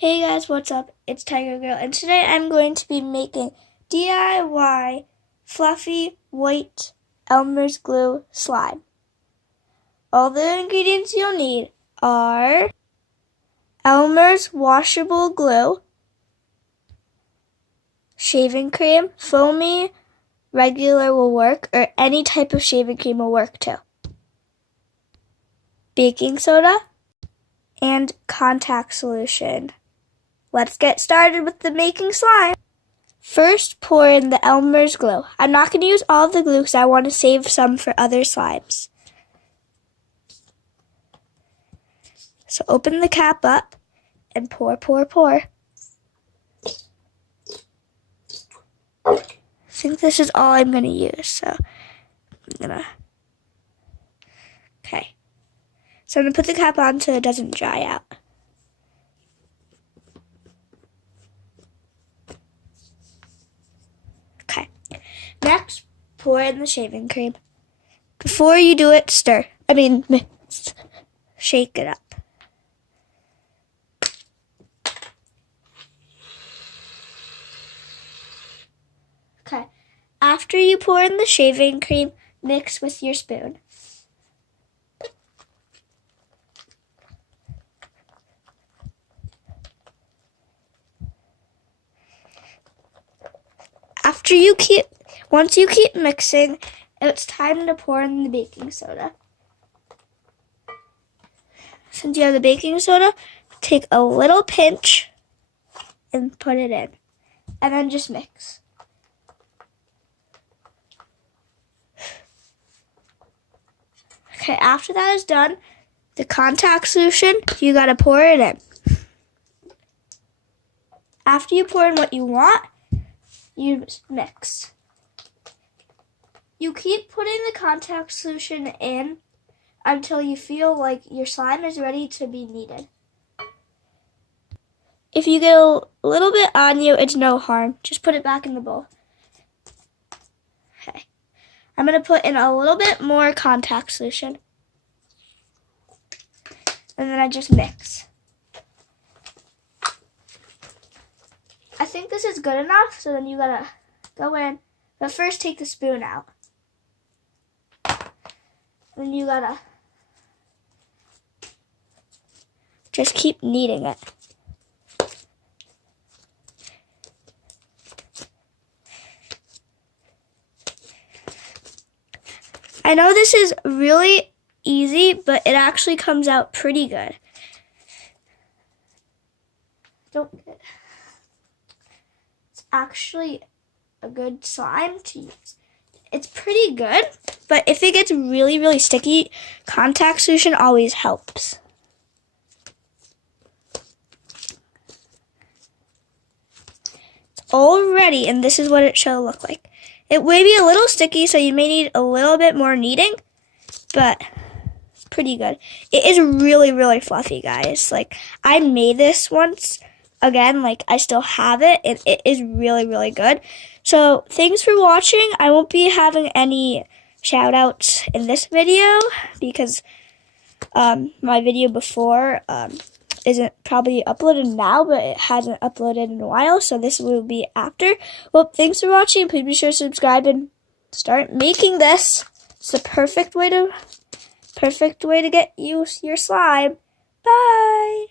Hey guys, what's up? It's Tiger Girl, and today I'm going to be making DIY fluffy white Elmer's glue slime. All the ingredients you'll need are Elmer's washable glue, shaving cream, foamy, regular will work, or any type of shaving cream will work too, baking soda, and contact solution. Let's get started with the making slime. First, pour in the Elmer's glue. I'm not going to use all of the glue because I want to save some for other slimes. So open the cap up and pour. I think this is all I'm going to use, so I'm going to... Okay. So I'm going to put the cap on so it doesn't dry out. Next, pour in the shaving cream. Before you do it, mix. Shake it up. Okay. After you pour in the shaving cream, mix with your spoon. Once you keep mixing, it's time to pour in the baking soda. Since you have the baking soda, take a little pinch and put it in. And then just mix. Okay, after that is done, the contact solution, you gotta pour it in. After you pour in what you want, you mix. You keep putting the contact solution in until you feel like your slime is ready to be kneaded. If you get a little bit on you, it's no harm. Just put it back in the bowl. Okay. I'm going to put in a little bit more contact solution. And then I just mix. I think this is good enough, so then you gotta go in. But first take the spoon out. Then you gotta just keep kneading it. I know this is really easy, but it actually comes out pretty good. It's actually a good slime to use. It's pretty good, but if it gets really, really sticky, contact solution always helps. It's all ready, and this is what it should look like. It may be a little sticky, so you may need a little bit more kneading, but it's pretty good. It is really, really fluffy, guys. Like, I made this once. Again, I still have it, and it is really, really good. So, thanks for watching. I won't be having any shout-outs in this video because my video before isn't probably uploaded now, but it hasn't uploaded in a while, so this will be after. Well, thanks for watching. Please be sure to subscribe and start making this. It's the perfect way to get your slime. Bye!